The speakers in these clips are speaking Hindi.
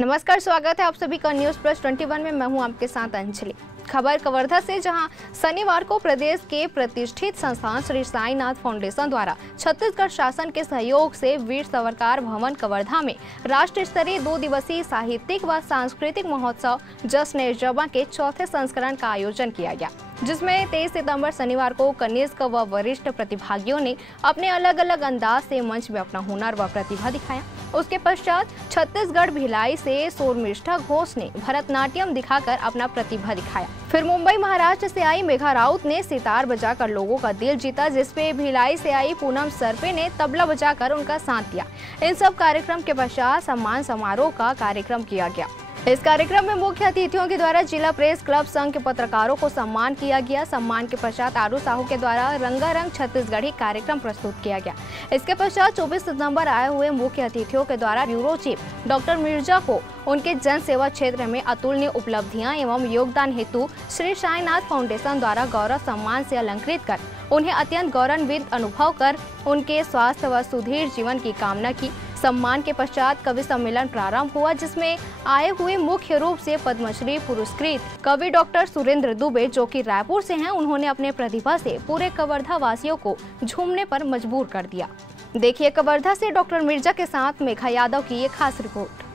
नमस्कार, स्वागत है आप सभी का न्यूज प्लस 21 में। मैं हूं आपके साथ अंजलि। खबर कवर्धा से, जहां शनिवार को प्रदेश के प्रतिष्ठित संस्थान श्री साईनाथ फाउंडेशन द्वारा छत्तीसगढ़ शासन के सहयोग से वीर सावरकर भवन कवर्धा में राष्ट्र स्तरीय 2 दिवसीय साहित्यिक व सांस्कृतिक महोत्सव जश्न-ए-जवां के चौथे संस्करण का आयोजन किया गया, जिसमें 23 सितंबर शनिवार को कनिष्ठ व वरिष्ठ प्रतिभागियों ने अपने अलग अलग अंदाज से मंच में अपना हुनर व प्रतिभा दिखाया। उसके पश्चात छत्तीसगढ़ भिलाई से शोरमिष्ठा घोष ने भरतनाट्यम दिखाकर अपना प्रतिभा दिखाया। फिर मुंबई महाराष्ट्र से आई मेघा राउत ने सितार बजाकर लोगों का दिल जीता, जिसपे भिलाई से आई पूनम सरपे ने तबला बजाकर उनका साथ दिया। इन सब कार्यक्रम के पश्चात सम्मान समारोह का कार्यक्रम किया गया। इस कार्यक्रम में मुख्य अतिथियों के द्वारा जिला प्रेस क्लब संघ के पत्रकारों को सम्मान किया गया। सम्मान के पश्चात आरू साहू के द्वारा रंगारंग छत्तीसगढ़ी कार्यक्रम प्रस्तुत किया गया। इसके पश्चात 24 सितंबर आए हुए मुख्य अतिथियों के द्वारा ब्यूरो चीफ डॉक्टर मिर्जा को उनके जन सेवा क्षेत्र में अतुलनीय उपलब्धियां एवं योगदान हेतु श्री साईनाथ फाउंडेशन द्वारा गौरव सम्मान से अलंकृत कर उन्हें अत्यंत गौरवान्वित अनुभव कर उनके स्वास्थ्य व सुदृढ़ जीवन की कामना की। सम्मान के पश्चात कवि सम्मेलन प्रारंभ हुआ, जिसमें आए हुए मुख्य रूप से पद्मश्री पुरस्कृत कवि डॉक्टर सुरेंद्र दुबे, जो कि रायपुर से हैं, उन्होंने अपने प्रतिभा से पूरे कवर्धा वासियों को झूमने पर मजबूर कर दिया। देखिए कवर्धा से डॉक्टर मिर्जा के साथ मेघा यादव की ये खास रिपोर्ट।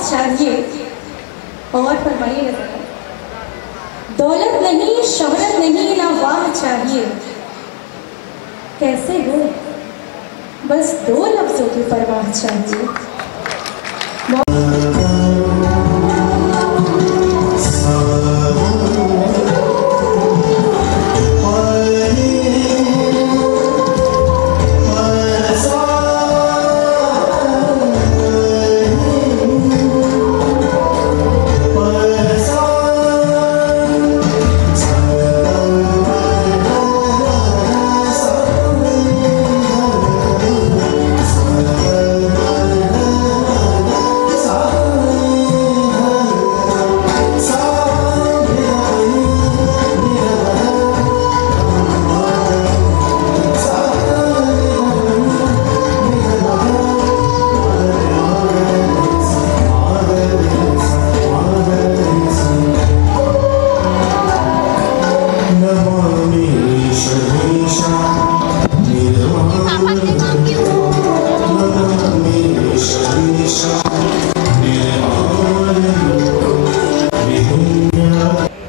चाहिए और फरमाइए, दौलत नहीं, शोहरत नहीं, ना वाह चाहिए। कैसे हो, बस 2 लफ्जों की परवाह चाहिए।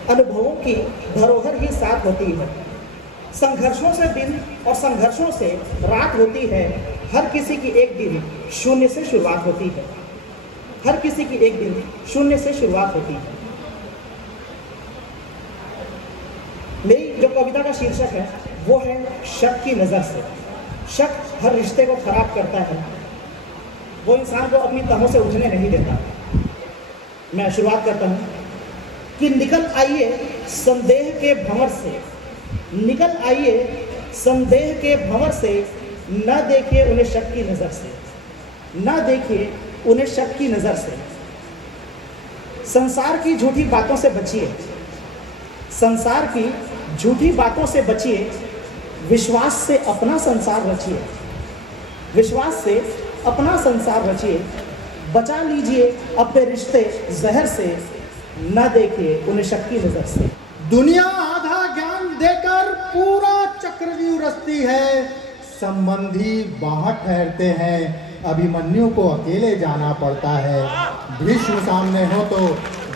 अनुभवों की धरोहर ही साथ होती है। संघर्षों से दिन और संघर्षों से रात होती है। हर किसी की एक दिन शून्य से शुरुआत होती है। हर किसी की एक दिन शून्य से शुरुआत होती है। मेरी जो कविता का शीर्षक है वो है शक की नज़र से। शक हर रिश्ते को खराब करता है, वो इंसान को अपनी तहों से उठने नहीं देता। मैं शुरुआत करता हूँ कि निकल आइए संदेह के भंवर से, निकल आइए संदेह के भंवर से, न देखिए उन्हें शक की नज़र से, न देखिए उन्हें शक की नज़र से। संसार की झूठी बातों से बचिए, संसार की झूठी बातों से बचिए, विश्वास से अपना संसार रचिए, विश्वास से अपना संसार रचिए, बचा लीजिए अपने रिश्ते जहर से, न देखिए उन्हें शक की नजर से। दुनिया आधा ज्ञान देकर पूरा चक्रव्यूह रचती है, संबंधी बाहर ठहरते हैं, अभिमन्यु को अकेले जाना पड़ता है। भीष्म सामने हो तो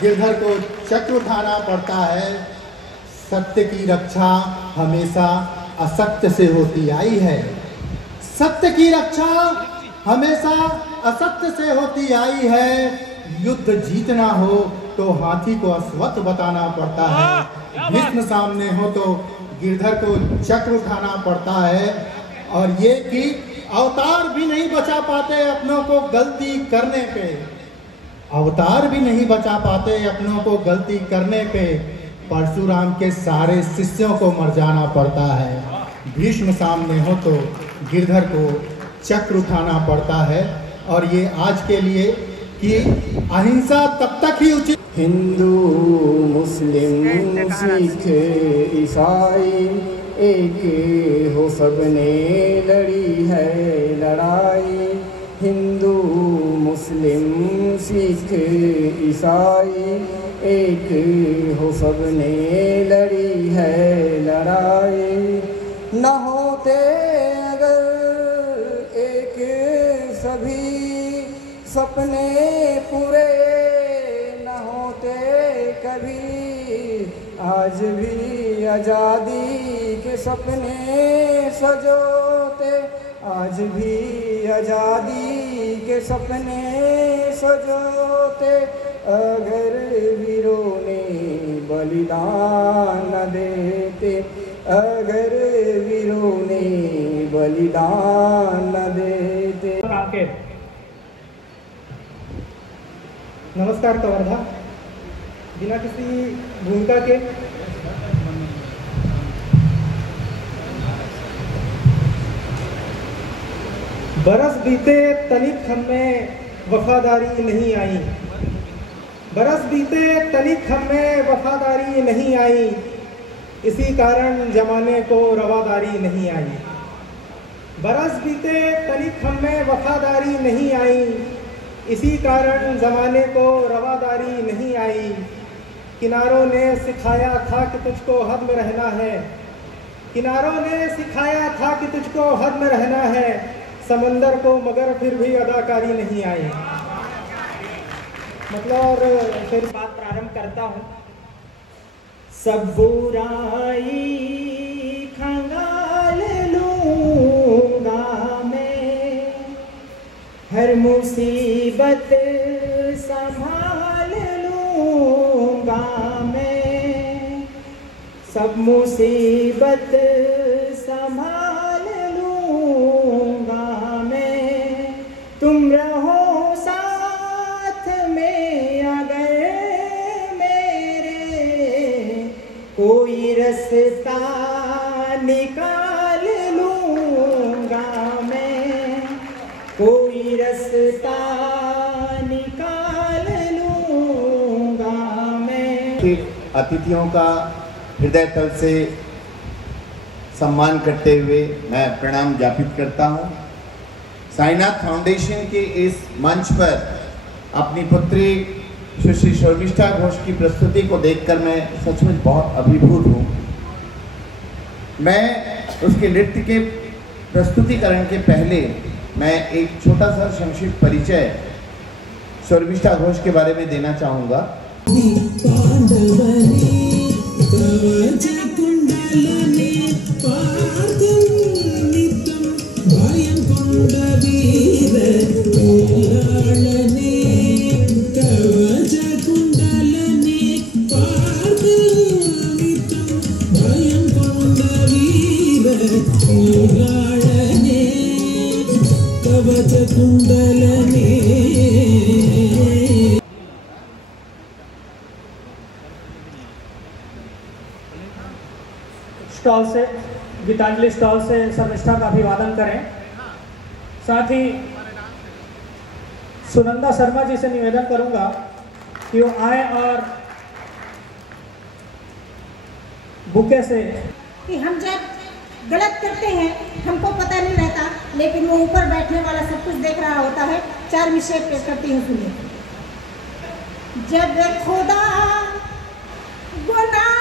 गिरधर को चक्र उठाना पड़ता है। सत्य की रक्षा हमेशा असत्य से होती आई है, सत्य की रक्षा हमेशा असत्य से होती आई है। युद्ध जीतना हो तो हाथी को अश्वत्थ बताना पड़ता है। भीष्म सामने हो तो गिरधर को चक्र उठाना पड़ता है। और ये कि अवतार भी नहीं बचा पाते अपनों को गलती करने पे, अवतार भी नहीं बचा पाते अपनों को गलती करने पे। परशुराम के सारे शिष्यों को मर जाना पड़ता है। भीष्म सामने हो तो गिरधर को चक्र उठाना पड़ता है। और ये आज के लिए कि अहिंसा तब तक ही उचित। हिंदू मुस्लिम सिख ईसाई एक हो, सबने लड़ी है लड़ाई। हिंदू मुस्लिम सिख ईसाई एक हो, सबने लड़ी है लड़ाई। न होते अगर एक सभी सपने पूरे, न होते कभी आज भी आज़ादी के सपने सजोते, आज भी आज़ादी के सपने सजोते। अगर वीरों ने बलिदान न देते, अगर वीरों ने बलिदान न देते। नमस्कार कवर्धा, बिना किसी भूमिका के बरस बीते तनिक हम में वफादारी नहीं आई, बरस बीते तनिक हम में वफादारी नहीं आई, इसी कारण जमाने को रवादारी नहीं आई। बरस बीते तनिक हम में वफादारी नहीं आई, इसी कारण जमाने को रवादारी नहीं आई। किनारों ने सिखाया था कि तुझको हद में रहना है, किनारों ने सिखाया था कि तुझको हद में रहना है, समंदर को मगर फिर भी अदाकारी नहीं आई। मतलब और फिर बात प्रारंभ करता हूँ। सब बुराई खंगाल लूँगा मैं, हर मुसीबत संभाल लूँगा मैं, सब मुसीबत संभाल लूँगा मैं। तुम रहो साथ में अगर मेरे, कोई रास्ता निकाल लूँगा मैं, कोई रास्ता निकाल लूँगा मैं। अतिथियों का हृदय तल से सम्मान करते हुए मैं प्रणाम ज्ञापित करता हूँ। साईनाथ फाउंडेशन के इस मंच पर अपनी पुत्री सुश्री शर्मिष्ठा घोष की प्रस्तुति को देखकर मैं सचमुच बहुत अभिभूत हूँ। मैं उसके नृत्य के प्रस्तुतिकरण के पहले मैं एक छोटा सा संक्षिप्त परिचय शर्मिष्ठा घोष के बारे में देना चाहूँगा। स्टॉल से, गीतांजलि स्टॉल से शर्मिष्ठा का अभिवादन करें। साथ ही सुनंदा शर्मा जी से निवेदन करूंगा कि वो आए और बुके से कि हम जब गलत करते हैं, हमको पता नहीं रहता, लेकिन वो ऊपर बैठने वाला सब कुछ देख रहा होता है। 4 विषय पेश करती हूँ, सुनिए। जब खुदा गुनाह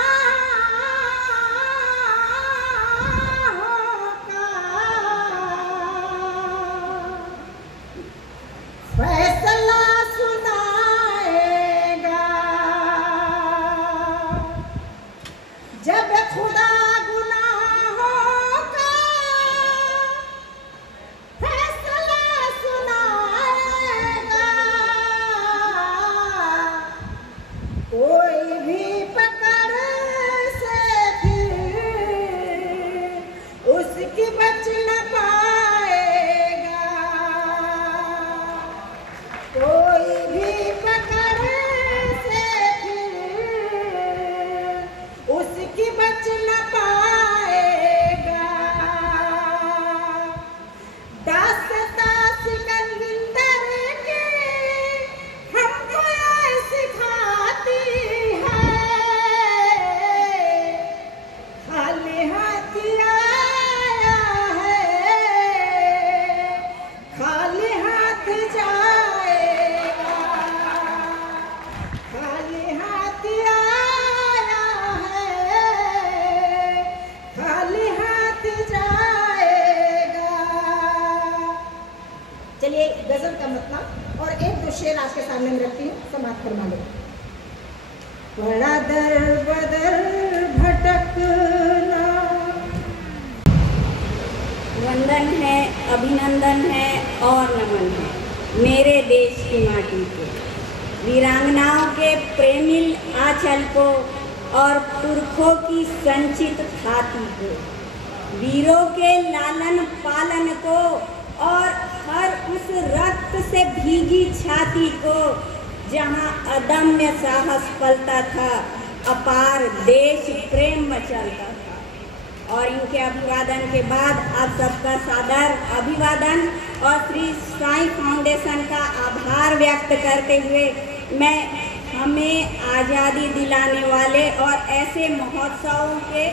फैसला सुनाएगा, जब खुदा गुनाहों का फैसला सुनाएगा, कोई भी पकड़ से फिर उसकी बच न पाएगा, कोई भी पकड़ से फिर उसकी बच न पाएगा। दास्तां सिकंदर की हमको ये सिखाती है, खाली हाथ आया है, खाली हाथ जाएगा, खाली हाथ आया है, खाली हाथ जाएगा। चलिए गजल का मतलब और 1-2 शेर आपके सामने में रखती हूँ, समाप्त फरमा लो। बड़ा दर बदर भटकना, वंदन है, अभिनंदन है और नमन है मेरे देश की माटी को, वीरांगनाओं के प्रेमिल आंचल को और पुरखों की संचित छाती को, वीरों के लालन पालन को और हर उस रक्त से भीगी छाती को जहां अदम्य साहस पलता था, अपार देश प्रेम मचलता था। और इनके अभिवादन के बाद आप सबका सादर अभिवादन और श्री साईं फाउंडेशन का आभार व्यक्त करते हुए मैं हमें आज़ादी दिलाने वाले और ऐसे महोत्सवों के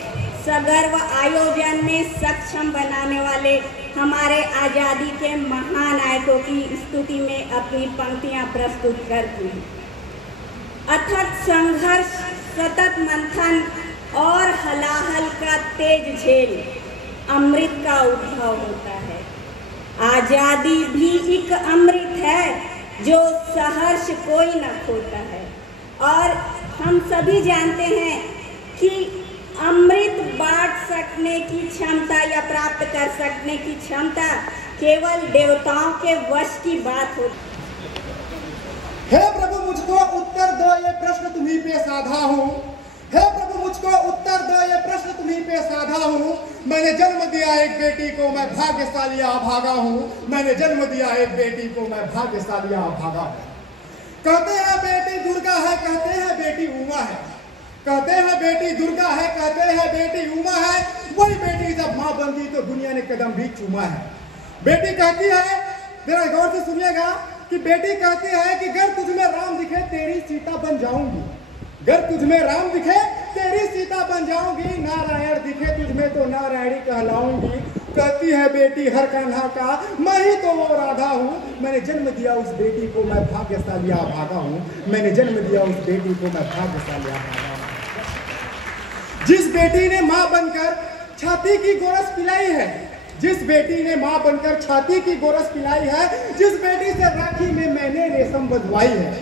सगर्व आयोजन में सक्षम बनाने वाले हमारे आज़ादी के महानायकों की स्तुति में अपनी पंक्तियां प्रस्तुत करती हूँ। अथक संघर्ष, सतत मंथन और हलाहल का तेज झेल अमृत का उद्भव होता है। आज़ादी भी एक अमृत है जो सहर्ष कोई न खोता है। और हम सभी जानते हैं कि अमृत बांट सकने की क्षमता या प्राप्त कर सकने की क्षमता केवल देवताओं के वश की बात होती है। हे प्रभु मुझको उत्तर दो, ये प्रश्न तुम्हीं पे साधा हूँ। हे प्रभु मुझको उत्तर दो, ये प्रश्न तुम्हीं पे साधा हूँ। मैंने जन्म दिया एक बेटी को, मैं भाग्यशाली अभागा हूँ। मैंने जन्म दिया एक बेटी को, मैं भाग्यशाली अभागा हूँ। कहते हैं बेटी दुर्गा है, कहते हैं बेटी उमा है, कहते हैं बेटी दुर्गा है, कहते हैं बेटी उमा है। वही बेटी जब माँ बनती तो दुनिया ने कदम भी चूमा है। बेटी कहती है, जरा गौर से सुनिएगा, कि बेटी कहती है कि घर तुझमें राम दिखे तेरी सीता बन जाऊंगी, घर तुझमें राम दिखे तेरी सीता बन जाऊंगी, नारायण दिखे तुझमें तो नारायणी कहलाऊंगी। कहती है बेटी हर कान्हा का, मैं ही तो वो राधा हूँ। मैंने जन्म दिया उस बेटी को, मैं भाग्यशाली अभागा हूँ। मैंने जन्म दिया उस बेटी को, मैं भाग्यशाली अभागा हूँ। जिस बेटी ने माँ बनकर छाती की गोरस पिलाई है, जिस बेटी ने माँ बनकर छाती की गोरस पिलाई है, जिस बेटी से राखी में मैंने रेशम बंधवाई है,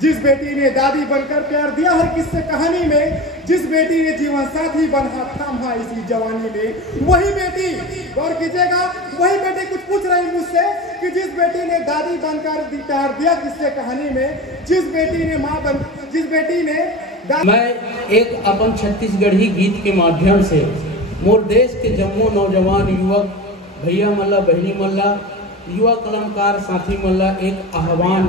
जिस बेटी ने दादी बनकर प्यार दिया हर किस्से कहानी में, जिस बेटी ने जीवन साथी बना थामा इसी जवानी में, वही बेटी, गौर कीजिएगा, वही बेटी कुछ पूछ रही मुझसे कि जिस बेटी ने दादी बनकर प्यार दिया किस्से कहानी में, जिस बेटी ने माँ बन, जिस बेटी ने मैं एक अपन छत्तीसगढ़ी गीत के माध्यम से मोर देश के जम्मो नौजवान युवक भैया मल्ला बहनी मल्ला युवा कलाकार साथी मल्ला एक आह्वान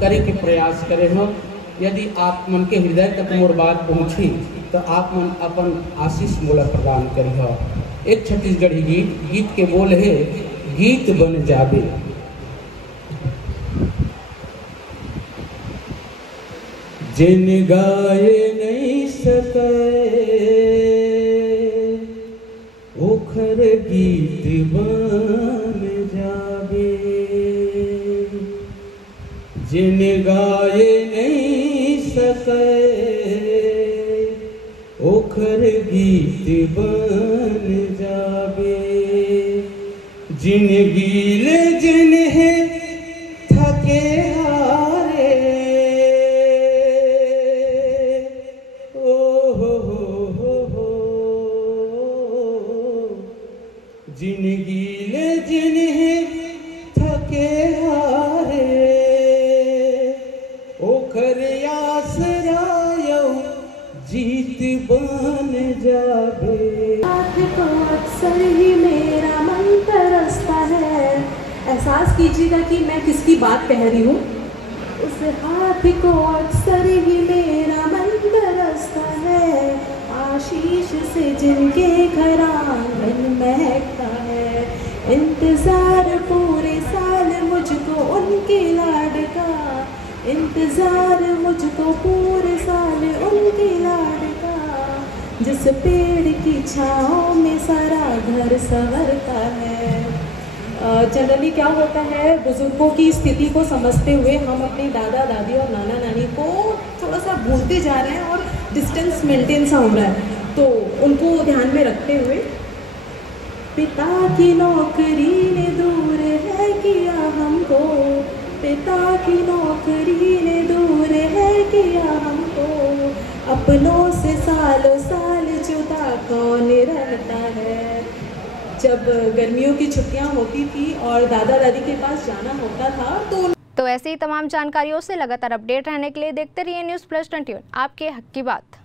करे के प्रयास करे हम। यदि आप मन के हृदय तक मोर बात पहुँची तो आप मन अपन आशीष मोला प्रदान करी हो। एक छत्तीसगढ़ी गीत के बोल है, गीत बन जाबे। जिन गाए नहीं सके वो ओखर गीत बन जावे, जिन गाए नहीं सके ओखर गीत बन जावे, जिन गीले जिन है थके हारे, ओ हो जिन गीले जिन है थके हारे, ओखर आसरायो जीत बन जावे। हाथ को अक्सर ही मेरा मन तरसता है, एहसास कीजिएगा कि मैं किसकी बात कह रही हूँ। उस हाथ को अक्सर ही मेरा मन तरसता है, आशीष से जिनके घर आंगन महकता है, इंतजार पूरे साल मुझको उनके लाड का, इंतजार मुझको पूरे साल उनके लाड का, जिस पेड़ की छाँव में सारा घर संवरता है। जनरली क्या होता है, बुजुर्गों की स्थिति को समझते हुए हम अपने दादा दादी और नाना नानी को थोड़ा सा भूलते जा रहे हैं और डिस्टेंस मेंटेन सा हो रहा है, तो उनको ध्यान में रखते हुए, पिता की नौकरी ने दूर है किया हमको, पिता की नौकरी ने दूर है किया हमको, अपनों से सालों साल जुदा कौन रहता है। जब गर्मियों की छुट्टियां होती थी और दादा दादी के पास जाना होता था तो ऐसी ही तमाम जानकारियों से लगातार अपडेट रहने के लिए देखते रहिए न्यूज़ प्लस 21 आपके हक की बात।